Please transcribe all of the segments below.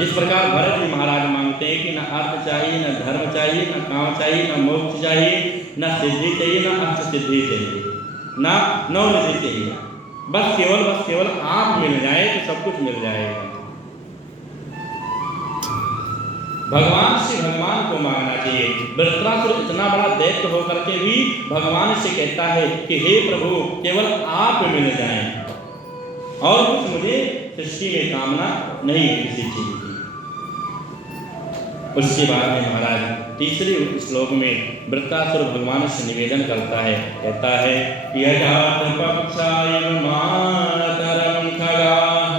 जिस प्रकार भरत जी महाराज मांगते हैं कि न अर्थ चाहिए, न धर्म चाहिए, न काम चाहिए, न मोक्ष चाहिए, न सिद्धि चाहिए, न अष्ट सिद्धि चाहिए, न नौ निधि चाहिए, बस केवल आप मिल जाए तो सब कुछ मिल जाएगा। भगवान से भगवान को मांगना चाहिए। वृत्रासुर इतना बड़ा दैत्य होकर के भी भगवान से कहता है कि हे प्रभु केवल आप मिल जाएं और कुछ मुझे सृष्टि में कामना नहीं है किसी चीज की। उसके बाद में महाराज तीसरे श्लोक में वृत्रासुर भगवान से निवेदन करता है, कहता है यजात पक्षाय मातरं खगाः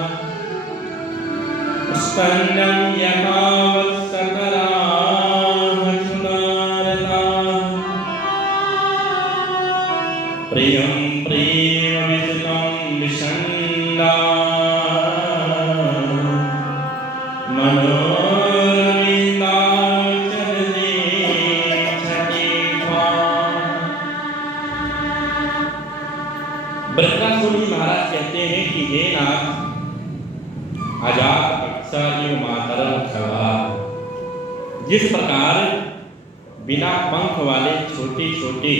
स्तन्नं यमावत् सकराः सुनारदाः प्रियं प्रेम विसुतं विषण्णाः वृत्रासुर जी महाराज कहते हैं कि हे नाथ अजात पक्षा इव मातरं खगाः, जिस प्रकार बिना पंख वाले छोटे छोटे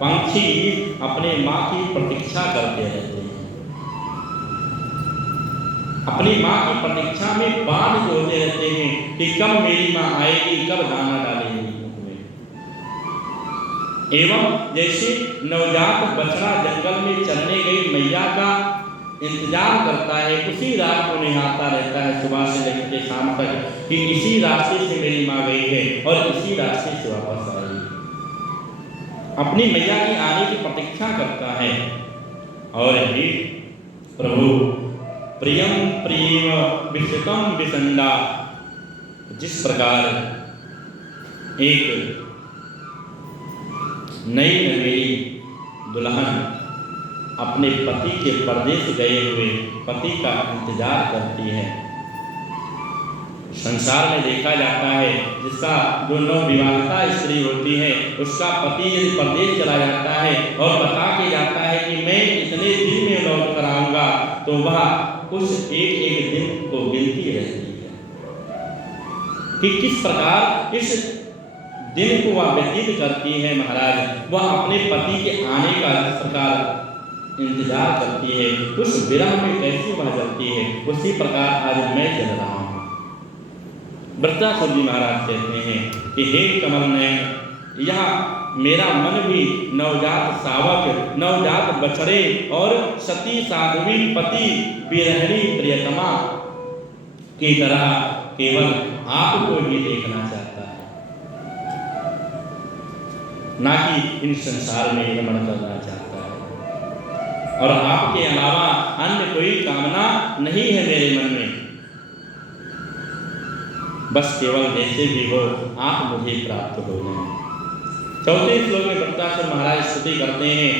पंछी अपने माँ की प्रतीक्षा करते रहते हैं, अपनी माँ की प्रतीक्षा में बांध जोड़ते रहते हैं कि कब मेरी माँ आएगी, कब दाना डालेगी मुख में। एवं जैसे नवजात बछड़ा जंगल में चलने गई मैया का इंतजार करता है, उसी रात को निहारता रहता है सुबह से लेकर के शाम तक कि इसी रास्ते से मेरी माँ गई है और इसी रास्ते से वापस आई, अपनी मैया की आने की प्रतीक्षा करता है। और हे प्रभु प्रियम प्रेम विश्रुतम विसंडा, जिस प्रकार एक नई नवेली दुल्हन अपने पति के परदेश गए हुए पति का इंतजार करती है। संसार में देखा जाता है जिसका जो नवविवाहिता स्त्री होती है उसका पति यदि परदेश चला जाता है और बता के जाता है कि मैं इतने दिन में लौट कर आऊंगा, तो वह उस एक एक दिन को गिनती रहती है कि किस प्रकार इस दिन को वह व्यतीत करती है। महाराज वह अपने पति के आने का जिस प्रकार इंतजार करती है, उस विरह में कैसे वह जलती है, उसी प्रकार आज मैं जल रहा हूँ। वृत्रासुर जी महाराज कहते हैं कि हे कमल नयन, यह मेरा मन भी नवजात सावक, नवजात बछड़े और सती साध्वी पति विरहणी प्रियतमा की तरह केवल आपको ही देखना चाहता है, ना कि इन संसार में रमण करना चाहता है। और आपके अलावा अन्य कोई कामना नहीं है मेरे मन में, बस केवल जैसे भी हो आप मुझे प्राप्त हो जाएं। चौथे श्लोक में वृत्रासुर महाराज स्तुति करते हैं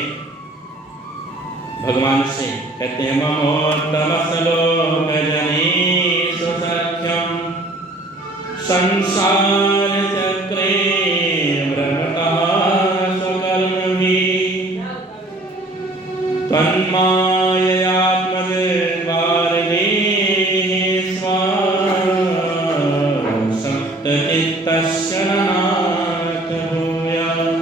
भगवान से, कहते हैं ममोत्तमश्लोक जनेषु सख्यं संसार चक्रे भ्रमतः स्वकर्मभिः तन्माययात्मनिर्वारिणीः स्वासक्तचित्तस्य नाथ भूयात्।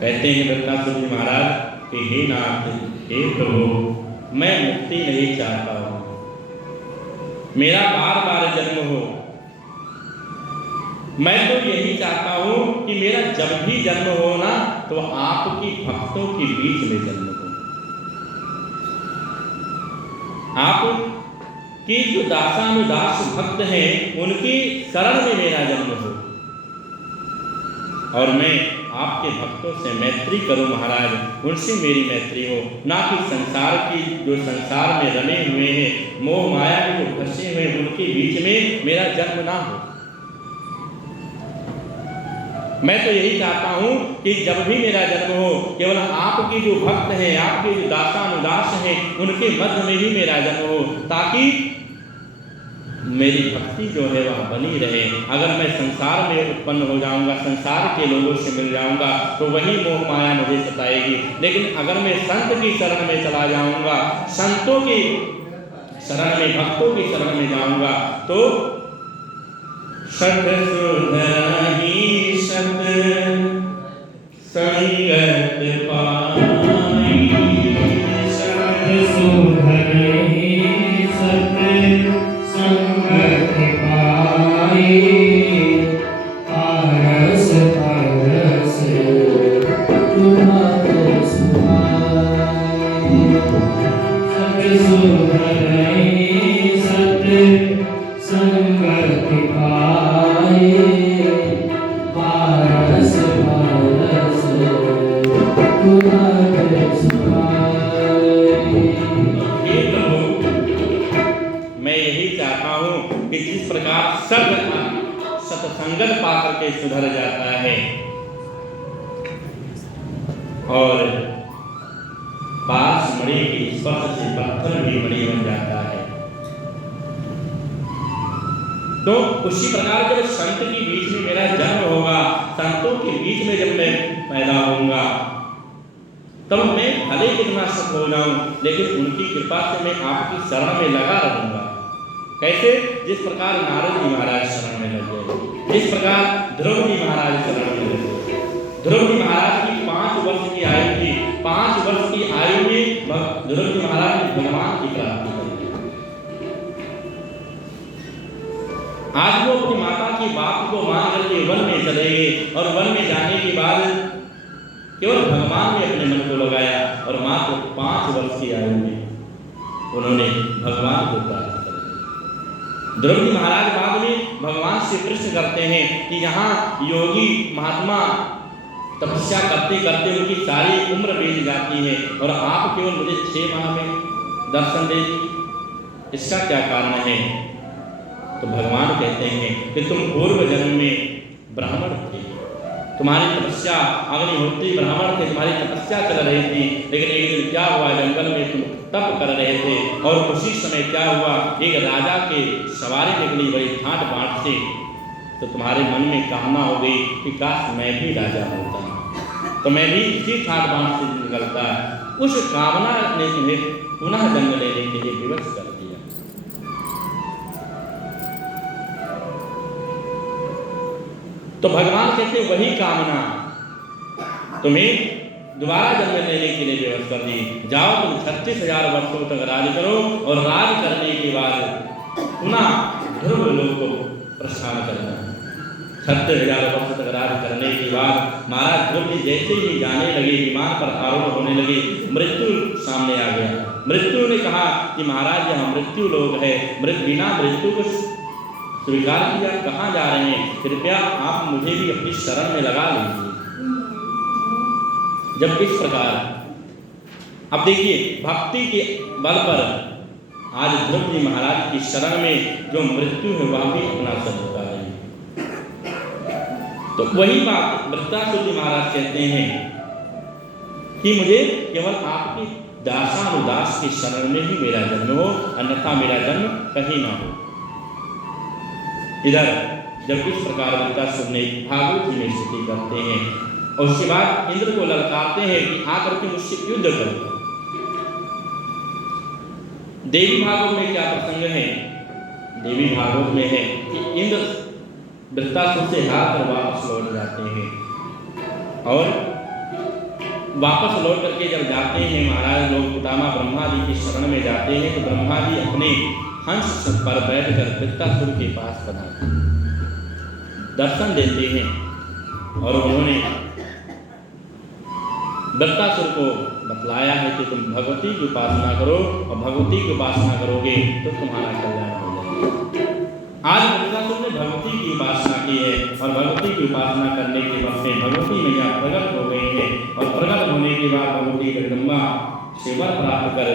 कहते हैं वृत्रासुर जी महाराज कि हे नाथ, हे प्रभु, मैं मुक्ति नहीं चाहता हूँ, मेरा बार बार जन्म हो। मैं तो यही चाहता हूँ कि मेरा जब भी जन्म हो ना तो आपकी भक्तों के बीच में जन्म हो, आप कि जो दासानुदास भक्त हैं उनकी शरण में मेरा जन्म हो और मैं आपके भक्तों से मैत्री करूं महाराज, उनसे मेरी मैत्री हो, ना कि संसार की जो संसार में रमे हुए हैं मोह माया में जो फंसे हुए उनके बीच में मेरा जन्म ना हो। मैं तो यही चाहता हूं कि जब भी मेरा जन्म हो केवल आपके जो भक्त हैं, आपके जो दासानुदास हैं उनके मध्य में ही मेरा जन्म हो, ताकि मेरी भक्ति जो है वह बनी रहे। अगर मैं संसार में उत्पन्न हो जाऊंगा, संसार के लोगों से मिल जाऊंगा तो वही मोह माया मुझे सताएगी, लेकिन अगर मैं संत की शरण में चला जाऊंगा, संतों की शरण में, भक्तों की शरण में जाऊंगा तो सत सुधरहि सत संगत पाई, सत सुधरहि सत संगत पाई, पारस परस तुमत सुहाई। सत सुधरहि सत संगत पाई, पारस परस तुमत सुहाई। हे प्रभु, मैं यही चाहता हूँ कि जिस प्रकार सत्संगत पाकर के सुधर जाता है और पास मणि की स्पर्श से पत्थर भी मणि बन जाता है, तो उसी प्रकार जब संत के बीच में मेरा जन्म होगा, संतों के बीच में जब मैं पैदा होऊंगा, तब मैं भले कितना सत हो जाऊं, लेकिन उनकी कृपा से मैं आपकी शरण में लगा रहूंगा। कैसे? जिस प्रकार नारद जी महाराज शरण में लगे, जिस प्रकार ध्रुव जी महाराज शरण में लगे। ध्रुव जी महाराज की 5 वर्ष की आयु थी, 5 वर्ष की आयु में ध्रुव जी महाराज ने भगवान की प्राप्ति कर। आज वो अपनी माता की बात को मान करके वन में चले गए और वन में जाने के बाद केवल भगवान ने अपने मन को लगाया और मात्र 5 वर्ष की आयु में उन्होंने भगवान को प्राप्त कर। ध्रुव जी महाराज बाद में भगवान से प्रश्न करते हैं कि यहाँ योगी महात्मा तपस्या करते करते उनकी सारी उम्र बीत जाती है और आप केवल मुझे 6 माह में दर्शन दे दी, इसका क्या कारण है? तो भगवान कहते हैं कि तुम पूर्व जन्म में ब्राह्मण थे, तुम्हारी तपस्या अग्निहोत्री ब्राह्मण थे, तुम्हारी तपस्या चल रही थी, लेकिन एक दिन क्या हुआ, जंगल में तुम तप कर रहे थे और उसी समय क्या हुआ, एक राजा के सवारी निकली बड़ी ठाट बाट से, तो तुम्हारे मन में कामना हो गई कि काश मैं भी राजा होता, तो मैं भी इसी ठाट बाट से निकलता। उस कामना ने तुम्हें पुनः जन्म लेने के लिए विवश कर दिया। तो भगवान कहते वही कामना तुम्हें दोबारा जन्म लेने के लिए व्यवस्था कर दी। जाओ तुम 36,000 वर्षों तक राज करो और राज करने के बाद पुनः ध्रुव लोक को प्रस्थान करना। 36,000 वर्ष तक राज करने के बाद महाराज ध्रुव जी जैसे ही जाने लगे, विमान पर आरूढ़ होने लगे, मृत्यु सामने आ गया। मृत्यु ने कहा कि महाराज यहाँ मृत्यु लोक है, बिना मृत्यु को स्वीकार किया कहाँ जा रहे हैं, कृपया आप मुझे भी अपनी शरण में लगा लीजिए। जब इस प्रकार अब देखिए भक्ति के बल पर आज ध्रुव जी महाराज की शरण में जो मृत्यु है वह भी अपना सब होता है। तो वही बात वृत्तासुर जी महाराज कहते हैं कि मुझे केवल आपकी दासानुदास की शरण में ही मेरा जन्म हो, अन्यथा मेरा जन्म कहीं ना हो। इधर जब इस प्रकार वृत्तासुर ने भागवत जी में स्तुति करते हैं और उसके बाद इंद्र को ललकारते हैं कि आकर के मुझसे युद्ध करो। देवी भागवत में क्या प्रसंग है? देवी भागवत में है कि इंद्र वृत्तासुर से हार कर वापस लौट जाते हैं और वापस लौट करके जब जाते हैं महाराज लोग पितामह ब्रह्मा जी की शरण में जाते हैं तो ब्रह्मा जी अपने हंस पर बैठकर वृत्तासुर के पास पधारते दर्शन देते हैं और उन्होंने वृत्तासुर को बतलाया है कि तुम भगवती की उपासना करो और भगवती की उपासना करोगे तो तुम्हारा कल्याण हो जाएगा। आज वृत्तासुर ने भगवती की उपासना की है और भगवती की उपासना करने के वक्त में भगवती मैया प्रकट हो गई है और प्रकट होने के बाद भगवती जगदम्बा सेवा प्राप्त कर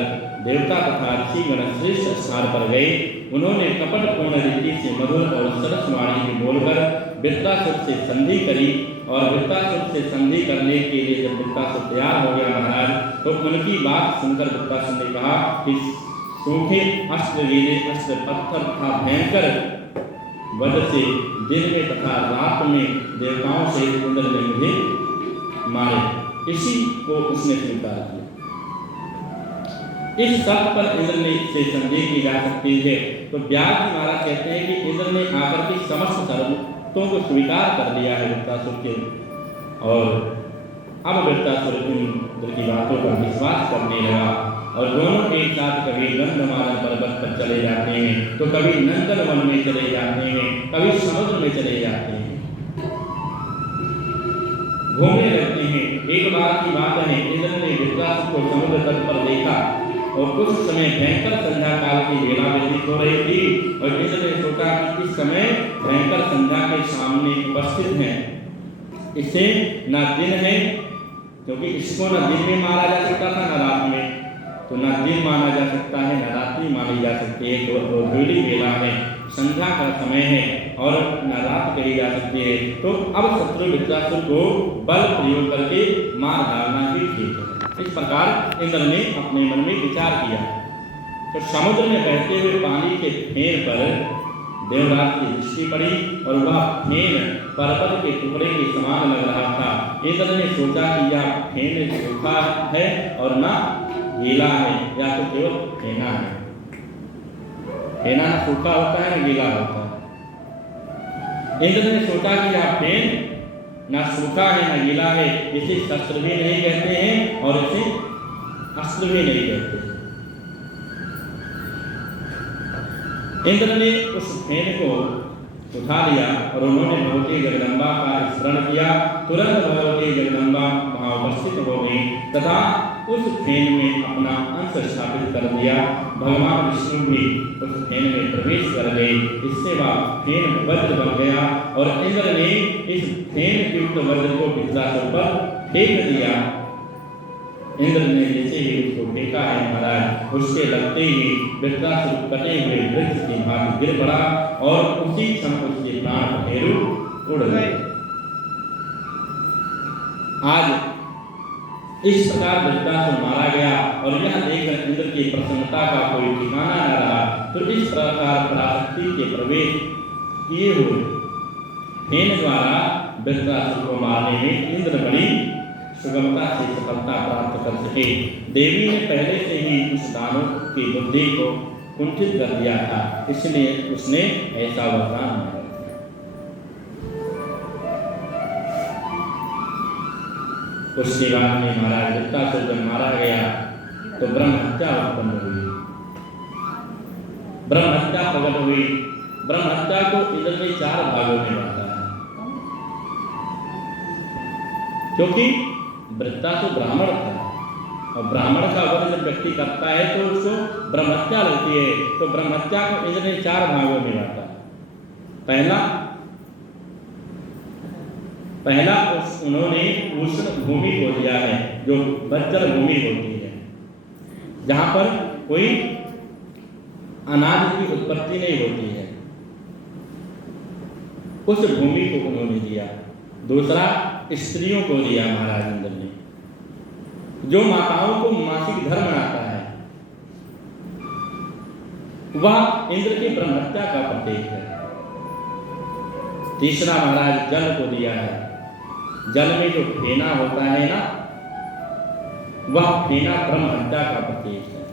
देवता तथा ऋषिगण श्रेष्ठ स्थान पर गए। उन्होंने कपटपूर्ण रीति से मधुर और सरस वाणी में बोलकर वृत्तासुर से संधि करी और वृत्तासुर से संधि करने के लिए जब वृत्तासुर तैयार हो गया महाराज तो उनकी बात सुनकर वृत्तासुर ने कहा कि सूखे अस्त्र गीले अस्त्र पत्थर तथा भयंकर वध से दिन में तथा रात में देवताओं से इंद्र ने मुझे मारे। इसी को उसने स्वीकार किया। इस शब्द पर इंद्र ने से संदेह की जा सकती है। तो व्यास जी महाराज कहते हैं कि इंद्र ने आकर के समस्त शर्तों को स्वीकार कर लिया है वृत्तासुर के, और अब वृत्तासुर इंद्र की बातों पर विश्वास करने लगा और दोनों एक साथ कभी गंधमादन पर्वत पर चले जाते हैं, तो कभी नंदन वन में चले जाते हैं, कभी समुद्र में चले जाते हैं, घूमने लगते हैं। एक बार की बात है, इंद्र ने वृत्तासुर को समुद्र तट पर देखा और कुछ समय भयंकर संध्या काल की वेला व्यतीत हो रही थी और इंद्र ने सोचा कि इस समय भयंकर संध्या के सामने उपस्थित है, इसे न दिन है, क्योंकि इसको न दिन में मारा जा सकता था न रात में, तो न दिन माना जा सकता है न रात्रि मानी जा सकती है, तो रोहिणी वेला है, संध्या का समय है और न रात कही जा सकती है। तो अब शत्रु वृत्तासुर को बल प्रयोग करके मार डालना ही ठीक है। इस प्रकार इंद्र ने अपने मन में विचार किया। तो समुद्र में बहते हुए पानी के फेन पर देवराज की दृष्टि पड़ी और वह फेन पर्वत के टुकड़े के समान लग रहा था। इंद्र ने सोचा कि यह फेन सूखा है और न गीला है, या तो केवल फेना है। फेना न सूखा होता है न गीला होता है। इंद्र ने सोचा कि यह फेन न सूखा है न गीला है, इसे शस्त्र भी नहीं कहते हैं और इसे अस्त्र भी नहीं कहते। इंद्र ने उस फेन को उठा लिया और उन्होंने भगवती जगदम्बा का स्मरण किया। तुरंत भगवती जगदम्बा वहां उपस्थित हो गई तथा उस फेन में अपना अंश स्थापित कर दिया। भगवान विष्णु भी उस फेन में प्रवेश कर गए। इससे वह फेन वज्र बन गया और इंद्र ने इस फेन युक्त वज्र को वृत्तासुर पर फेंक दिया। इंद्र ने जैसे ही उसको फेंका है महाराज, उसके लगते ही वृत्तासुर कटे हुए वृक्ष की भांति गिर पड़ा और उसी क्षण उसके प्राण पखेरु उड़ गए। आज इस प्रकार वृत्तासुर मारा गया और यह देखकर इंद्र की प्रसन्नता का कोई ठिकाना न रहा। तो इस प्रकार पराशक्ति के प्रवेश किए हुए फेन द्वारा वृत्तासुर को मारने में इंद्र बड़ी सुगमता से सफलता प्राप्त कर सके। देवी ने पहले से ही उस दानव की बुद्धि को कुंठित कर दिया था, इसलिए उसने ऐसा वरदान मांगा। उसके बाद में महाराज वृत्तासुर जब मारा गया तो ब्रह्म हत्या उत्पन्न हुई, ब्रह्म हत्या प्रकट हुई। ब्रह्म हत्या को इंद्र ने 4 भागों में बांटा है, क्योंकि वृत्तासुर ब्राह्मण था और ब्राह्मण का वध जब व्यक्ति करता है तो उसको ब्रह्म हत्या लगती है। तो ब्रह्म हत्या को इंद्र ने 4 भागों में बांटा। पहला उन्होंने उष्ण भूमि को दिया है, जो बंजर भूमि होती है, जहां पर कोई अनाज की उत्पत्ति नहीं होती है, उस भूमि को उन्होंने दिया। दूसरा स्त्रियों को दिया महाराज इंद्र ने, जो माताओं को मासिक धर्म आता है, वह इंद्र की ब्रह्म हत्या का प्रतीक है। तीसरा महाराज जल को दिया है। जल में जो फेना होता है ना, वह फेना ब्रह्म हत्या का प्रतीक है।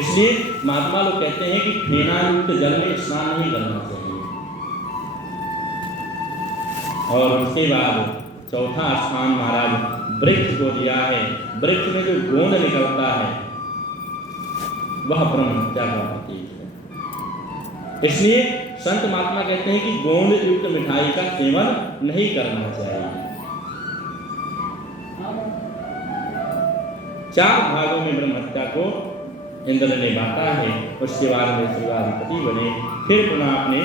इसलिए महात्मा लोग कहते हैं कि फेना युक्त जल में स्नान नहीं करना चाहिए। और उसके बाद चौथा स्थान महाराज वृक्ष को दिया है। वृक्ष में जो गोंद निकलता है वह ब्रह्म हत्या का प्रतीक है। इसलिए संत महात्मा कहते हैं कि गोंद युक्त मिठाई का सेवन नहीं करना चाहिए। 4 भागों में ब्रह्म हत्या को इंद्र ने बांटा है। उसके बाद में स्वर्गाधिपति बने, फिर पुनः अपने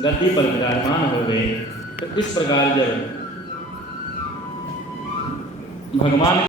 गद्दी पर विराजमान हो गए। तो इस प्रकार जब भगवान